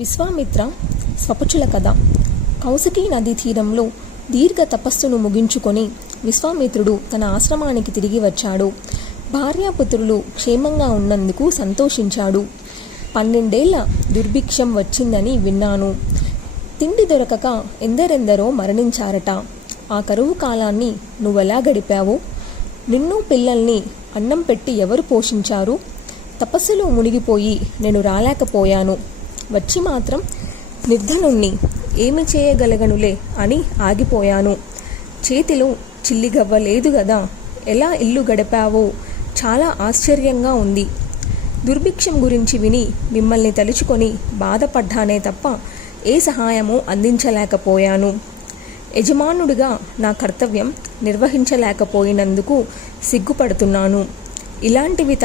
విశ్వామిత్ర స్వపచుల కథ. కౌశికీ నదీ తీరంలో దీర్ఘ తపస్సును ముగించుకొని విశ్వామిత్రుడు తన ఆశ్రమానికి తిరిగి వచ్చాడు. భార్యాపుత్రులు క్షేమంగా ఉన్నందుకు సంతోషించాడు. 12 ఏళ్ల దుర్భిక్షం వచ్చిందని విన్నాను. తిండి దొరకక ఎందరెందరో మరణించారట. ఆ కరువు కాలాన్ని నువ్వెలా గడిపావు? నిన్ను పిల్లల్ని అన్నం పెట్టి ఎవరు పోషించారు? తపస్సులో మునిగిపోయి నేను రాలేకపోయాను. వచ్చి మాత్రం నిర్ధనుణ్ణి ఏమి చేయగలగనులే అని ఆగిపోయాను. చేతిలో చిల్లిగవ్వ లేదు గదా, ఎలా ఇల్లు గడిపావో చాలా ఆశ్చర్యంగా ఉంది. దుర్భిక్షం గురించి విని మిమ్మల్ని తలుచుకొని బాధపడ్డానే తప్ప ఏ సహాయమూ అందించలేకపోయాను. యజమానుడిగా నా కర్తవ్యం నిర్వహించలేకపోయినందుకు సిగ్గుపడుతున్నాను. ఇలాంటివి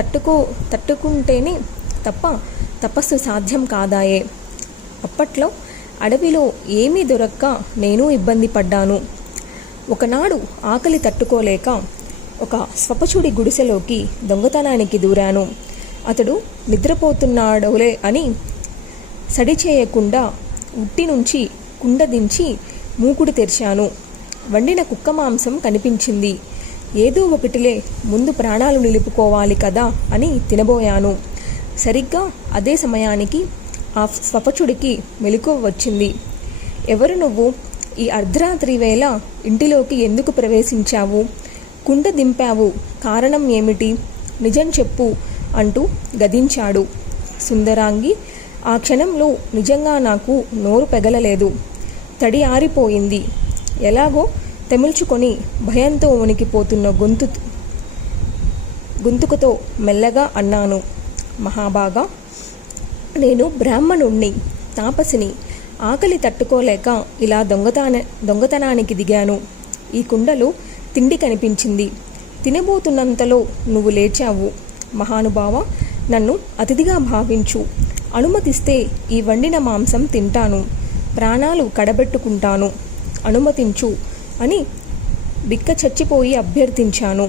తట్టుకుంటేనే తప్ప తపస్సు సాధ్యం కాదాయే. అప్పట్లో అడవిలో ఏమీ దొరక్క నేను ఇబ్బంది పడ్డాను. ఒకనాడు ఆకలి తట్టుకోలేక ఒక స్వపచుడి గుడిసెలోకి దొంగతనానికి దూరాను. అతడు నిద్రపోతున్నాడోలే అని సడి చేయకుండా ఉట్టి నుంచి కుండ దించి మూకుడు తెరిచాను. వండిన కుక్క మాంసం కనిపించింది. ఏదో ఒకటిలే, ముందు ప్రాణాలు నిలుపుకోవాలి కదా అని తినబోయాను. సరిగ్గా అదే సమయానికి ఆ స్వపచుడికి మెలకువ వచ్చింది. ఎవరు నువ్వు? ఈ అర్ధరాత్రి వేళ ఇంటిలోకి ఎందుకు ప్రవేశించావు? కుండ దింపావు, కారణం ఏమిటి? నిజం చెప్పు అంటూ గదించాడు. సుందరాంగి, ఆ క్షణంలో నిజంగా నాకు నోరు పెగలలేదు. తడి ఆరిపోయింది. ఎలాగో తెముల్చుకొని భయంతో వణికిపోతున్న గొంతుకుతో మెల్లగా అన్నాను. మహాబాగా, నేను బ్రాహ్మణుణ్ణి, తాపసిని. ఆకలి తట్టుకోలేక ఇలా దొంగతనానికి దిగాను. ఈ కుండలో తిండి కనిపించింది. తినబోతున్నంతలో నువ్వు లేచావు. మహానుభావ, నన్ను అతిథిగా భావించు. అనుమతిస్తే ఈ వండిన మాంసం తింటాను, ప్రాణాలు కడబెట్టుకుంటాను. అనుమతించు అని బిక్క చచ్చిపోయి అభ్యర్థించాను.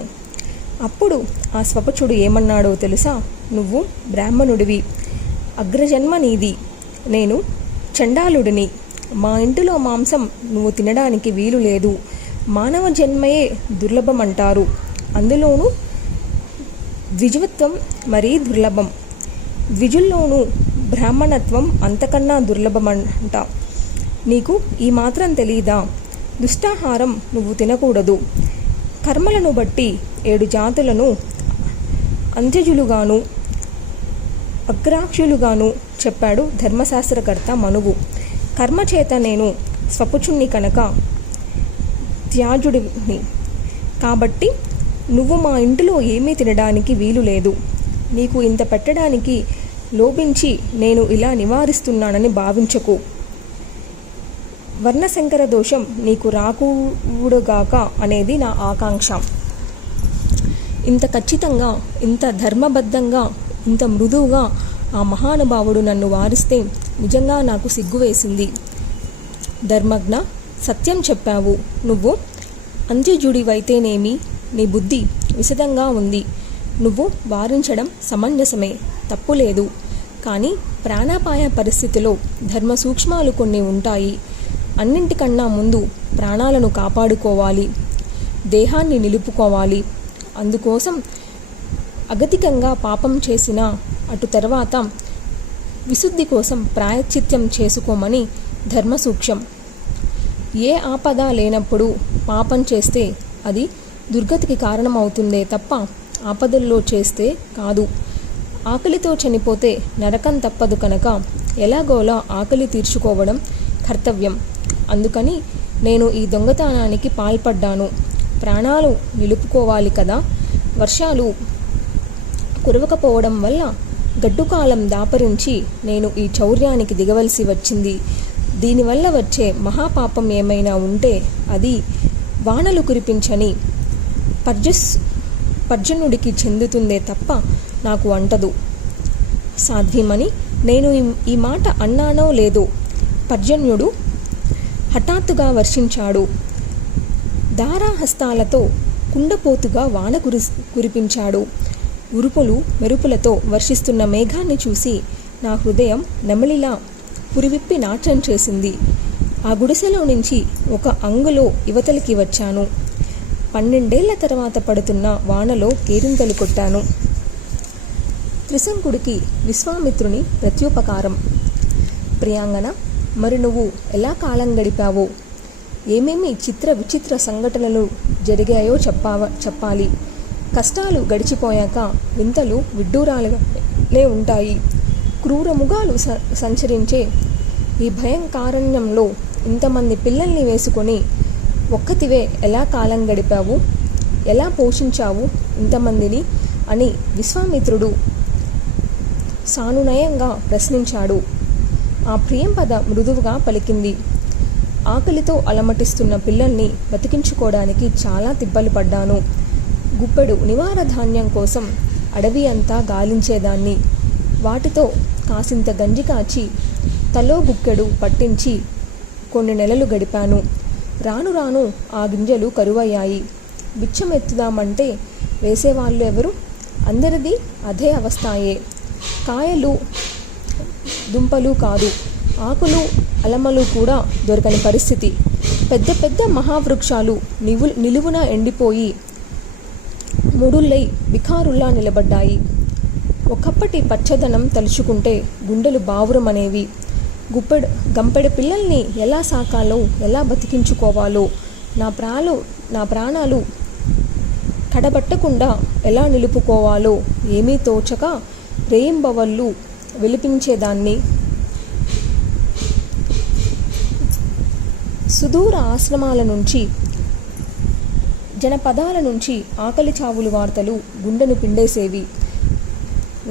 అప్పుడు ఆ స్వపచుడు ఏమన్నాడో తెలుసా? నువ్వు బ్రాహ్మణుడివి, అగ్రజన్మ నీది. నేను చండాలుడిని. మా ఇంటిలో మాంసం నువ్వు తినడానికి వీలు లేదు. మానవ జన్మయే దుర్లభమంటారు. అందులోనూ ద్విజత్వం మరీ దుర్లభం. ద్విజుల్లోనూ బ్రాహ్మణత్వం అంతకన్నా దుర్లభమంట. నీకు ఈ మాత్రం తెలీదా? దుష్టాహారం నువ్వు తినకూడదు. కర్మలను బట్టి 7 జాతులను అంత్యజులుగాను అగ్రాక్షులుగాను చెప్పాడు ధర్మశాస్త్రకర్త మనువు. కర్మచేత నేను స్వపచుణ్ణి కనుక త్యాజుడిని. కాబట్టి నువ్వు మా ఇంటిలో ఏమీ తినడానికి వీలు లేదు. నీకు ఇంత పెట్టడానికి లోభించి నేను ఇలా నివారిస్తున్నానని భావించకు. వర్ణశంకర దోషం నీకు రాకూడగాక అనేది నా ఆకాంక్ష. ఇంత ఖచ్చితంగా, ఇంత ధర్మబద్ధంగా, ఇంత మృదువుగా ఆ మహానుభావుడు నన్ను వారిస్తే నిజంగా నాకు సిగ్గువేసింది. ధర్మజ్ఞ, సత్యం చెప్పావు. నువ్వు అంత్యజుడివైతేనేమి, నీ బుద్ధి విశదంగా ఉంది. నువ్వు వారించడం సమంజసమే, తప్పులేదు. కానీ ప్రాణాపాయ పరిస్థితిలో ధర్మ సూక్ష్మాలు కొన్ని ఉంటాయి. అన్నింటికన్నా ముందు ప్రాణాలను కాపాడుకోవాలి, దేహాన్ని నిలుపుకోవాలి. అందుకోసం అగతికంగా పాపం చేసిన అటు తర్వాత విశుద్ధి కోసం ప్రాయశ్చిత్యం చేసుకోమని ధర్మ సూక్ష్మం. ఏ ఆపద లేనప్పుడు పాపం చేస్తే అది దుర్గతికి కారణమవుతుందే తప్ప ఆపదల్లో చేస్తే కాదు. ఆకలితో చనిపోతే నరకం తప్పదు కనుక ఎలాగోలా ఆకలి తీర్చుకోవడం కర్తవ్యం. అందుకని నేను ఈ దొంగతనానికి పాల్పడ్డాను. ప్రాణాలు నిలుపుకోవాలి కదా. వర్షాలు కురవకపోవడం వల్ల గడ్డుకాలం దాపరించి నేను ఈ చౌర్యానికి దిగవలసి వచ్చింది. దీనివల్ల వచ్చే మహాపాపం ఏమైనా ఉంటే అది వానలు కురిపించని పర్జనుడికి చెందుతుందే తప్ప నాకు అంటదు. సాధ్వీమణి, నేను ఈ మాట అన్నానో లేదో, పర్జన్యుడు హఠాత్తుగా వర్షించాడు. దారాహస్తాలతో కుండపోతుగా వాన కురిపించాడు. ఉరుపులు మెరుపులతో వర్షిస్తున్న మేఘాన్ని చూసి నా హృదయం నెమలిలా పురివిప్పి నాట్యం చేసింది. ఆ గుడిసెలో నుంచి ఒక అంగులో యువతలికి వచ్చాను. 12 ఏళ్ల తర్వాత పడుతున్న వానలో కేరింతలు కొట్టాను. త్రిశంకుడికి విశ్వామిత్రుని ప్రత్యుపకారం. ప్రియాంగన, మరి నువ్వు ఎలా కాలం గడిపావో, ఏమేమి చిత్ర విచిత్ర సంఘటనలు జరిగాయో చెప్పాలి. కష్టాలు గడిచిపోయాక వింతలు విడ్డూరాలుగానే ఉంటాయి. క్రూరముగాలు సంచరించే ఈ భయంకారణ్యంలో ఇంతమంది పిల్లల్ని వేసుకొని ఒక్కతివే ఎలా కాలం గడిపావు, ఎలా పోషించావు ఇంతమందిని అని విశ్వామిత్రుడు సానునయంగా ప్రశ్నించాడు. ఆ ప్రియంపద మృదువుగా పలికింది. ఆకలితో అలమటిస్తున్న పిల్లల్ని బతికించుకోవడానికి చాలా తిప్పలు పడ్డాను. గుప్పెడు నివార ధాన్యం కోసం అడవి అంతా గాలించేదాన్ని. వాటితో కాసింత గంజి కాచి తలో గుక్కెడు పట్టించి కొన్ని నెలలు గడిపాను. రాను రాను ఆ గింజలు కరువయ్యాయి. బిచ్చమెత్తుదామంటే వేసేవాళ్ళు ఎవరు? అందరిది అదే అవస్థాయే. కాయలు దుంపలు కాదు, ఆకులు అలమలు కూడా దొరకని పరిస్థితి. పెద్ద పెద్ద మహావృక్షాలు నిలువున ఎండిపోయి ముడుల్లై బికారుల్లా నిలబడ్డాయి. ఒకప్పటి పచ్చదనం తలుచుకుంటే గుండెలు బావురమనేవి. గంపెడు పిల్లల్ని ఎలా సాకాలో, ఎలా బతికించుకోవాలో, నా ప్రాణాలు కడబట్టకుండా ఎలా నిలుపుకోవాలో ఏమీ తోచక రేయింబవళ్ళు విలిపించేదాన్ని. సుదూర ఆశ్రమాల నుంచి, జనపదాల నుంచి ఆకలి చావులు వార్తలు గుండెను పిండేసేవి.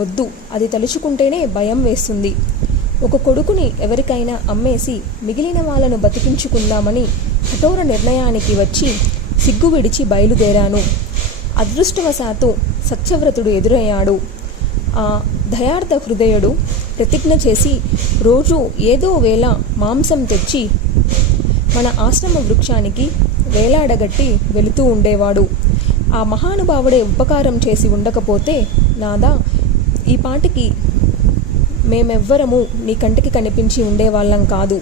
వద్దు, అది తలుచుకుంటేనే భయం వేస్తుంది. ఒక కొడుకుని ఎవరికైనా అమ్మేసి మిగిలిన వాళ్ళను బతికించుకుందామని కఠోర నిర్ణయానికి వచ్చి సిగ్గు విడిచి బయలుదేరాను. అదృష్టవశాత్తు సత్యవ్రతుడు ఎదురయ్యాడు. ఆ దయార్థ హృదయుడు ప్రతిజ్ఞ చేసి రోజు ఏదో వేళ మాంసం తెచ్చి మన ఆశ్రమ వృక్షానికి వేలాడగట్టి వెళుతూ ఉండేవాడు. ఆ మహానుభావుడే ఉపకారం చేసి ఉండకపోతే నాదా ఈ పాటికి మేమెవ్వరము నీ కంటికి కనిపించి ఉండేవాళ్ళం కాదు.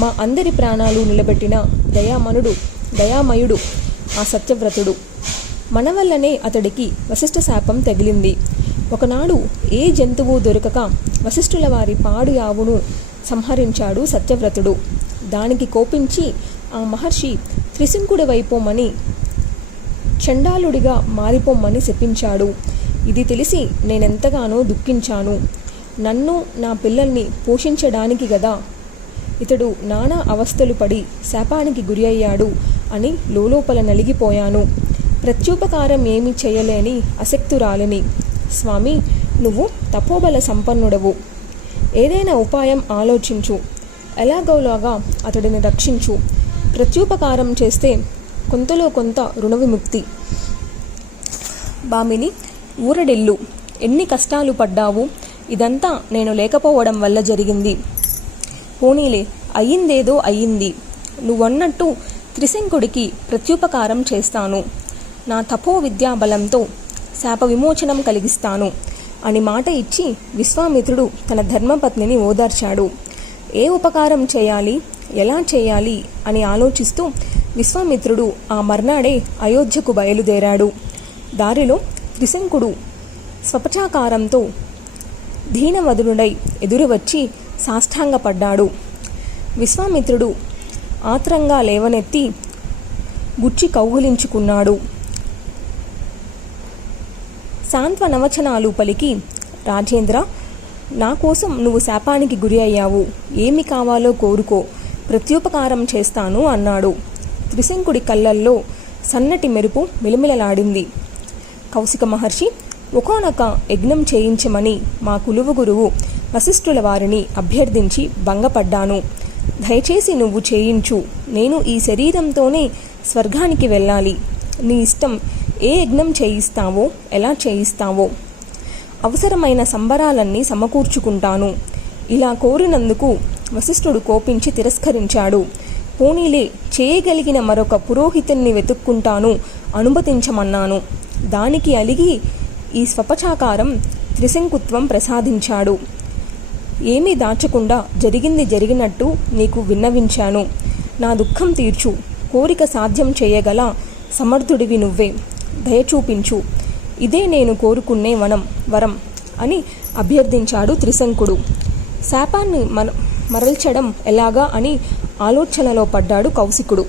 మా అందరి ప్రాణాలు నిలబెట్టిన దయామయుడు ఆ సత్యవ్రతుడు. మన వల్లనే అతడికి వశిష్ఠ శాపం తగిలింది. ఒకనాడు ఏ జంతువు దొరకక వశిష్ఠుల వారి పాడు ఆవును సంహరించాడు సత్యవ్రతుడు. దానికి కోపించి ఆ మహర్షి త్రిశంకుడి వైపోమని, చండాలుడిగా మారిపోమ్మని శపించాడు. ఇది తెలిసి నేనెంతగానో దుఃఖించాను. నన్ను నా పిల్లల్ని పోషించడానికి గదా ఇతడు నానా అవస్థలు పడి శాపానికి గురి అయ్యాడు అని లోలోపల నలిగిపోయాను. ప్రత్యుపకారం ఏమీ చేయలేని అశక్తురాలిని. స్వామి, నువ్వు తపోబల సంపన్నుడవు. ఏదైనా ఉపాయం ఆలోచించు. ఎలాగోలాగా అతడిని రక్షించు. ప్రత్యుపకారం చేస్తే కొంతలో కొంత రుణ విముక్తి. బామిని, ఊరడిల్లు. ఎన్ని కష్టాలు పడ్డావు. ఇదంతా నేను లేకపోవడం వల్ల జరిగింది. పోనీలే, అయ్యిందేదో అయ్యింది. నువ్వన్నట్టు త్రిశంకుడికి ప్రత్యుపకారం చేస్తాను. నా తపో విద్యాబలంతో శాప విమోచనం కలిగిస్తాను అని మాట ఇచ్చి విశ్వామిత్రుడు తన ధర్మపత్నిని ఓదార్చాడు. ఏ ఉపకారం చేయాలి, ఎలా చేయాలి అని ఆలోచిస్తూ విశ్వామిత్రుడు ఆ మర్నాడే అయోధ్యకు బయలుదేరాడు. దారిలో త్రిశంకుడు స్వపచాకారంతో దీనవదునుడై ఎదురువచ్చి సాష్టాంగపడ్డాడు. విశ్వామిత్రుడు ఆత్రంగా లేవనెత్తి గుచ్చి కౌగులించుకున్నాడు. సాంత్వనవచనాలు పలికి, రాజేంద్ర, నా కోసం నువ్వు శాపానికి గురి అయ్యావు. ఏమి కావాలో కోరుకో, ప్రత్యుపకారం చేస్తాను అన్నాడు. త్రిశంకుడి కళ్ళల్లో సన్నటి మెరుపు మిలమిలలాడింది. కౌశిక మహర్షి, ఒకానొక యజ్ఞం చేయించమని మా కులువు గురువు వశిష్ఠుల వారిని అభ్యర్థించి భంగపడ్డాను. దయచేసి నువ్వు చేయించు. నేను ఈ శరీరంతోనే స్వర్గానికి వెళ్ళాలి. నీ ఇష్టం. ఏ యజ్ఞం చేయిస్తావో, ఎలా చేయిస్తావో. అవసరమైన సంబరాలన్నీ సమకూర్చుకుంటాను. ఇలా కోరినందుకు వశిష్ఠుడు కోపించి తిరస్కరించాడు. పోనీలే, చేయగలిగిన మరొక పురోహితుణ్ణి వెతుక్కుంటాను, అనుమతించమన్నాను. దానికి అలిగి ఈ స్వపచాకారం త్రిశంకుత్వం ప్రసాదించాడు. ఏమీ దాచకుండా జరిగింది జరిగినట్టు నీకు విన్నవించాను. నా దుఃఖం తీర్చు. కోరిక సాధ్యం చేయగల సమర్థుడివి నువ్వే. దయచూపించు. ఇదే నేను కోరుకునే వరం అని అభ్యర్థించాడు త్రిశంకుడు. శాపాన్ని మరల్చడం ఎలాగా అని ఆలోచనలో పడ్డాడు కౌశికుడు.